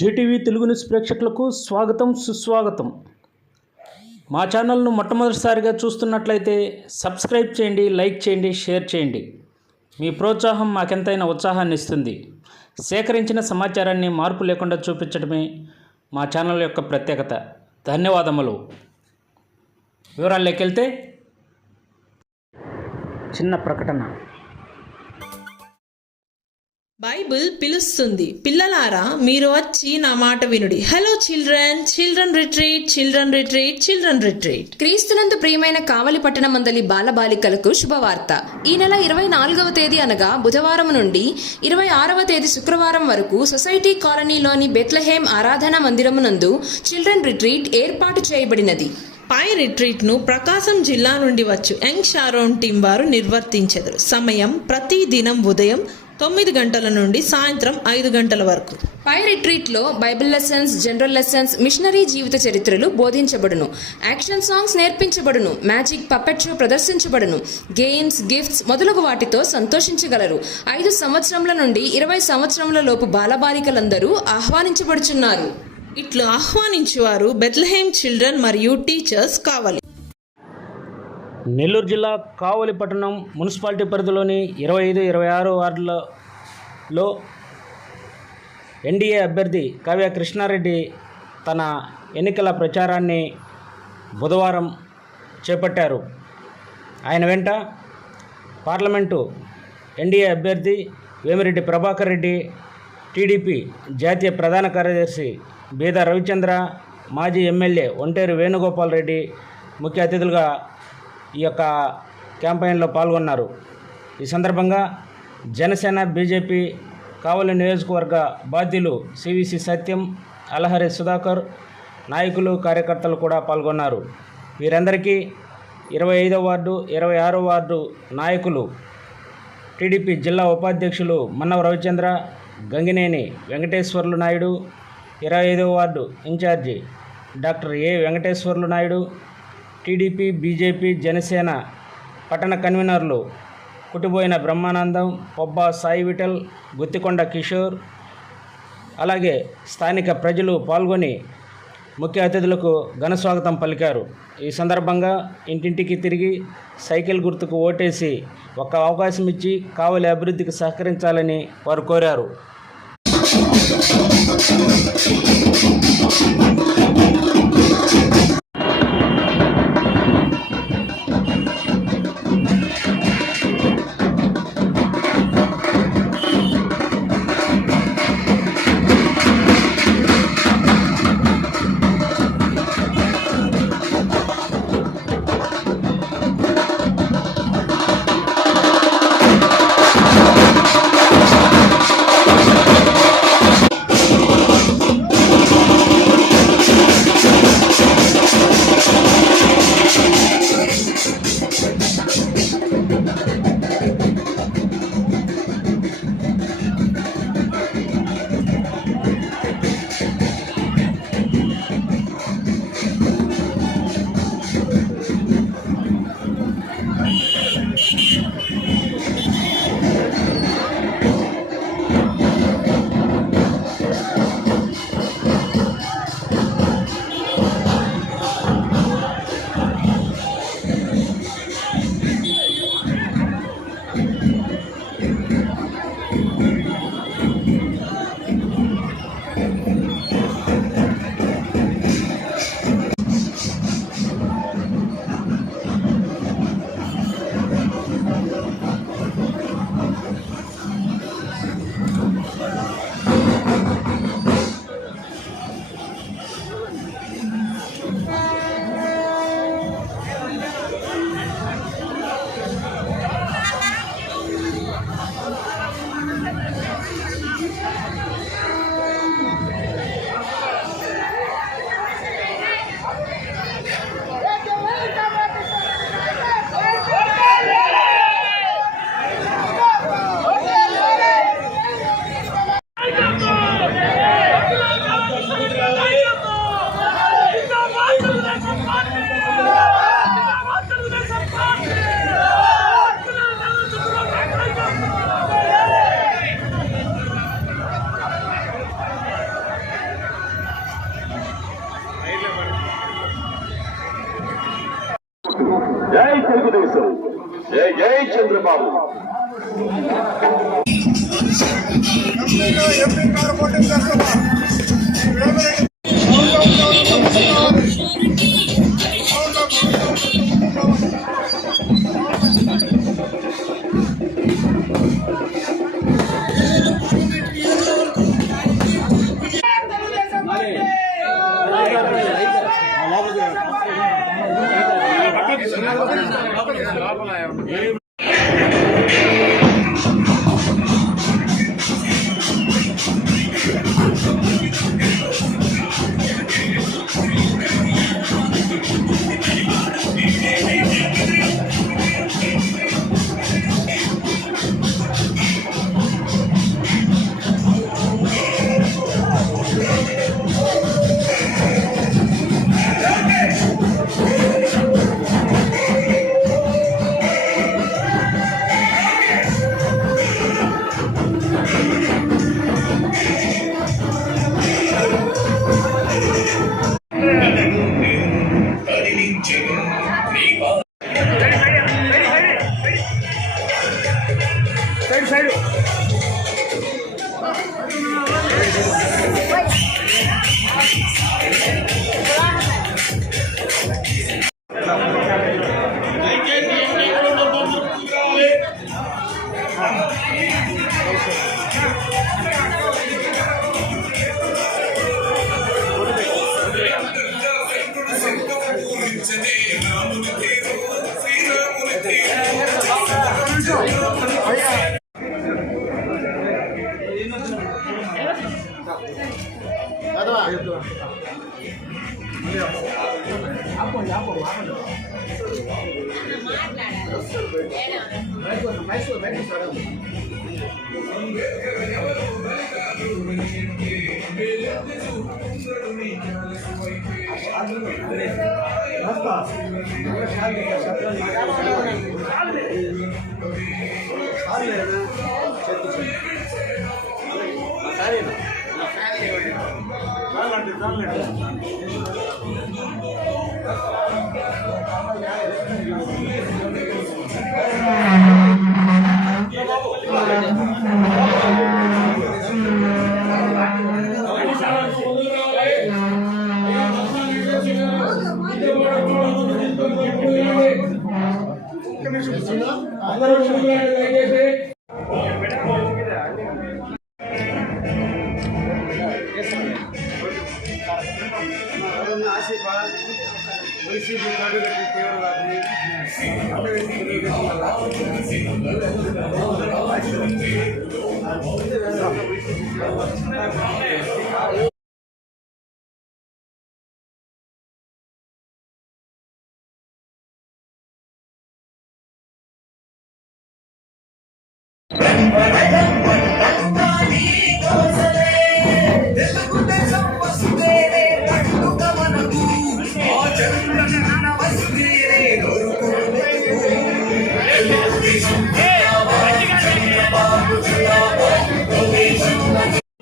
Zee TV Telugu news ప్రేక్షకులకు స్వాగతం సుస్వాగతం. మా ఛానల్ను మొట్టమొదటిసారిగా చూస్తున్నట్లయితే సబ్స్క్రైబ్ చేయండి, లైక్ చేయండి, షేర్ చేయండి. మీ ప్రోత్సాహం మాకెంతైనా ఉత్సాహాన్ని ఇస్తుంది. సేకరించిన సమాచారాన్ని మార్పు లేకుండా చూపించడమే మా ఛానల్ యొక్క ప్రత్యేకత. ధన్యవాదములు. వివరాల్లోకి వెళ్తే చిన్న ప్రకటన. బైబిల్ పిలుస్తుంది, పిల్లలారా మీరు వచ్చి నా మాట వినుడి. Hello children retreat, children retreat, children retreat. క్రీస్తునందు ప్రియమైన కావలి పట్టణమందలి బాలబాలికలకు శుభవార్త. ఈ నెల 24వ తేదీ అనగా బుధవారం నుండి 26వ తేదీ శుక్రవారం వరకు సొసైటీ కాలనీలోని బెత్లెహేమ్ ఆరాధన మందిరమునందు చిల్డ్రన్ రిట్రీట్ ఏర్పాటు చేయబడినది. పై రిట్రీట్ ను ప్రకాశం జిల్లా నుండి వచ్చు యంగ్ షారోన్ టీం వారు నిర్వర్తించెదరు. సమయం ప్రతి దినం ఉదయం 9 గంటల నుండి సాయంత్రం 5 గంటల వరకు. పై రిట్రీట్లో Bible lessons, general lessons, missionary జీవిత చరిత్రలు బోధించబడును. యాక్షన్ సాంగ్స్ నేర్పించబడును. మ్యాజిక్, పప్పెట్ షో ప్రదర్శించబడును. గేమ్స్, గిఫ్ట్స్ మొదలగు వాటితో సంతోషించగలరు. 5 సంవత్సరముల నుండి 20 సంవత్సరముల లోపు బాలబాలికలందరూ ఆహ్వానించబడుచున్నారు. ఇట్లు ఆహ్వానించువారు బెత్లెహేమ్ చిల్డ్రన్ మరియు టీచర్స్ కావాలి. నెల్లూరు జిల్లా కావలి పట్టణం మున్సిపాలిటీ పరిధిలోని 25, 26 వార్డులలో ఎన్డీఏ అభ్యర్థి కావ్య కృష్ణారెడ్డి తన ఎన్నికల ప్రచారాన్ని బుధవారం చేపట్టారు. ఆయన వెంట పార్లమెంటు ఎన్డీఏ అభ్యర్థి వేమిరెడ్డి ప్రభాకర్ రెడ్డి, టీడీపీ జాతీయ ప్రధాన కార్యదర్శి బీద రవిచంద్ర, మాజీ ఎమ్మెల్యే ఒంటేరు వేణుగోపాల్ రెడ్డి ముఖ్య అతిథులుగా ఈ యొక్క క్యాంపెయిన్లో పాల్గొన్నారు. ఈ సందర్భంగా జనసేన, బీజేపీ కావలి నియోజకవర్గ బాధ్యులు సివిసి సత్యం, అలహరి సుధాకర్, నాయకులు, కార్యకర్తలు కూడా పాల్గొన్నారు. వీరందరికీ 25వ వార్డు, 26వ వార్డు నాయకులు, టీడీపీ జిల్లా ఉపాధ్యక్షులు మన్నవ రవిచంద్ర, గంగినేని వెంకటేశ్వర్లు నాయుడు, 25వ ward incharge doctor A Venkateswarlu Naidu, TDP, BJP, Janasena పట్టణ కన్వీనర్లు కుటిబోయిన బ్రహ్మానందం, పొబ్బా సాయి విఠల్, గుత్తికొండ కిషోర్, అలాగే స్థానిక ప్రజలు పాల్గొని ముఖ్య అతిథులకు ఘన స్వాగతం పలికారు. ఈ సందర్భంగా ఇంటింటికి తిరిగి సైకిల్ గుర్తుకు ఓటేసి ఒక అవకాశం ఇచ్చి కావలి అభివృద్ధికి సహకరించాలని వారు కోరారు. జై తెలుగుదేశం, జై జై చంద్రబాబు.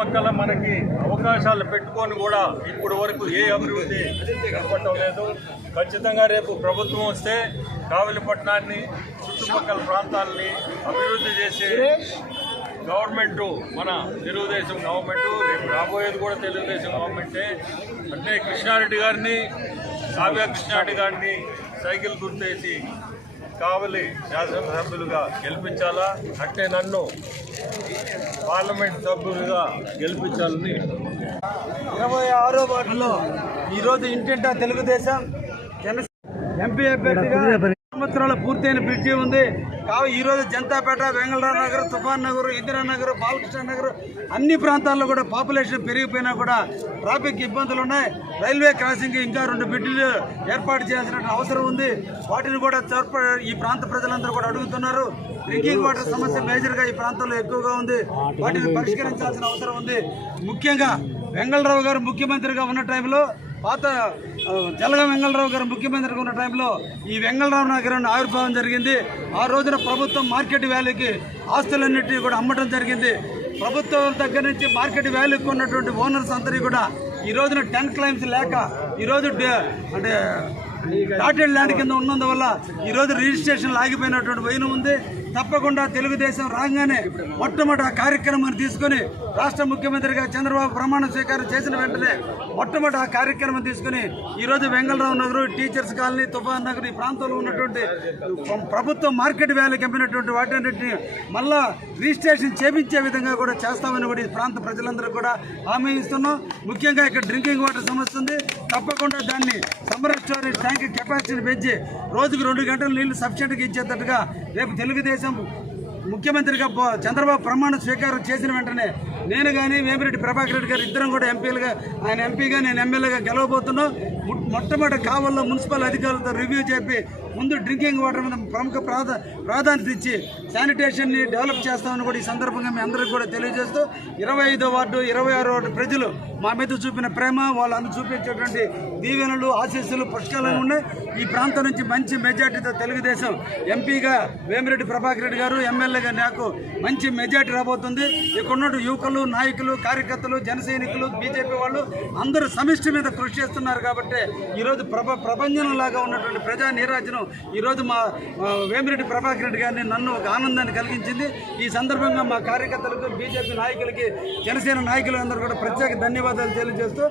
పక్కన మనకి అవకాశాలు పెట్టుకొని కూడా ఇప్పుడు వరకు ఏ అభివృద్ధి కనపడటం లేదు. ఖచ్చితంగా రేపు ప్రభుత్వం వస్తే కావలిపట్నాన్ని చుట్టుపక్కల ప్రాంతాలని అభివృద్ధి చేసే గవర్నమెంటు మన తెలుగుదేశం గవర్నమెంటు, రేపు రాబోయేది కూడా తెలుగుదేశం గవర్నమెంటే. అంటే కృష్ణారెడ్డి గారిని, కావ్య కృష్ణారెడ్డి గారిని సైకిల్ గుర్తేసి కావలి శాసనసభ్యులుగా గెలిపించాలా, అంటే నన్ను పార్లమెంట్ సభ్యులుగా గెలిపించాలని 26వ వార్డులో ఈరోజు ఇంటింటా తెలుగుదేశం ఎంపీ అభ్యర్థిగా సంవత్సరాలు పూర్తయిన బ్రిడ్జి ఉంది. కాబట్టి ఈరోజు జనతాపేట, వెంగళరావు నగర్, తుఫాన్ నగర్, ఇందిరానగర్, బాలకృష్ణ నగర్ అన్ని ప్రాంతాల్లో కూడా పాపులేషన్ పెరిగిపోయినా కూడా ట్రాఫిక్ ఇబ్బందులు ఉన్నాయి. రైల్వే క్రాసింగ్ ఇంకా 2 బ్రిడ్జిలు ఏర్పాటు చేయాల్సిన అవసరం ఉంది. వాటిని కూడా ఈ ప్రాంత ప్రజలందరూ కూడా అడుగుతున్నారు. డ్రింకింగ్ వాటర్ సమస్య మేజర్గా ఈ ప్రాంతంలో ఎక్కువగా ఉంది. వాటిని పరిష్కరించాల్సిన అవసరం ఉంది. ముఖ్యంగా వెంగళరావు గారు ముఖ్యమంత్రిగా ఉన్న టైంలో, పాత జలగ వెంగళరావు గారు ముఖ్యమంత్రిగా ఉన్న టైంలో ఈ వెంగళరావు నగరం ఆవిర్భావం జరిగింది. ఆ రోజున ప్రభుత్వం మార్కెట్ వాల్యూకి ఆస్తులన్నింటినీ కూడా అమ్మటం జరిగింది. ప్రభుత్వం దగ్గర నుంచి మార్కెట్ వాల్యూకి ఉన్నటువంటి ఓనర్స్ అందరికీ కూడా ఈ రోజున 10 క్లైమ్స్ లేక ఈరోజు అంటే డాటెడ్ ల్యాండ్ కింద ఉన్నందువల్ల ఈరోజు రిజిస్ట్రేషన్లు ఆగిపోయినటువంటి వైనం ఉంది. తప్పకుండా తెలుగుదేశం రాగానే మొట్టమొదటి ఆ కార్యక్రమాన్ని తీసుకొని రాష్ట్ర ముఖ్యమంత్రిగా చంద్రబాబు ప్రమాణ స్వీకారం చేసిన వెంటనే మొట్టమొదటి ఆ కార్యక్రమం తీసుకుని ఈరోజు వెంగళరావు నగర్, టీచర్స్ కాలనీ, తుఫాన్ నగర్ ఈ ప్రాంతంలో ఉన్నటువంటి ప్రభుత్వం మార్కెట్ వ్యాలీకి అమ్మినటువంటి వాటన్నిటిని మళ్ళా రిజిస్ట్రేషన్ చేపించే విధంగా కూడా చేస్తామని కూడా ఈ ప్రాంత ప్రజలందరూ కూడా హామీ ఇస్తున్నాం. ముఖ్యంగా ఇక్కడ డ్రింకింగ్ వాటర్ సమస్య ఉంది. తప్పకుండా దాన్ని సమ్మర్ స్టోరేజ్ ట్యాంక్ కెపాసిటీని పెంచి రోజుకు 2 గంటల నీళ్లు సఫిషియెంట్గా ఇచ్చేటట్టుగా రేపు తెలుగుదేశం ముఖ్యమంత్రిగా చంద్రబాబు ప్రమాణ స్వీకారం చేసిన వెంటనే నేను కానీ వేమిరెడ్డి ప్రభాకర్ రెడ్డి గారు ఇద్దరం కూడా ఎంపీలుగా, ఆయన ఎంపీగా నేను ఎమ్మెల్యేగా గెలవబోతున్నాం. మొట్టమొదటి కావల్లో మున్సిపల్ అధికారులతో రివ్యూ చెప్పి ముందు డ్రింకింగ్ వాటర్ మీద ప్రముఖ ప్రాధాన్యత ఇచ్చి శానిటేషన్ని డెవలప్ చేస్తామని కూడా ఈ సందర్భంగా మీ అందరికీ కూడా తెలియజేస్తూ 25వ వార్డు 26వ వార్డు ప్రజలు మా మీద చూపిన ప్రేమ, వాళ్ళను చూపించేటువంటి దీవెనలు, ఆశీస్సులు పుష్కలంగా ఉన్నాయి. ఈ ప్రాంతం నుంచి మంచి మెజార్టీతో తెలుగుదేశం ఎంపీగా వేమిరెడ్డి ప్రభాకర్ రెడ్డి గారు, ఎమ్మెల్యేగా నాకు మంచి మెజార్టీ రాబోతుంది. ఇక్కడ ఉన్న యువకులు, నాయకులు, కార్యకర్తలు, జన సైనికులు, బీజేపీ వాళ్ళు అందరూ సమిష్టి మీద కృషి చేస్తున్నారు. కాబట్టి ఈరోజు ప్రపంచంలాగా ఉన్నటువంటి ప్రజా నీరాజనం ఈరోజు మా వేమిరెడ్డి ప్రభాకర్ రెడ్డి గారిని నన్ను ఒక ఆనందాన్ని కలిగించింది. ఈ సందర్భంగా మా కార్యకర్తలకు, బీజేపీ నాయకులకి, జనసేన నాయకులందరూ కూడా ప్రత్యేక ధన్యవాదాలు తెలియజేస్తూ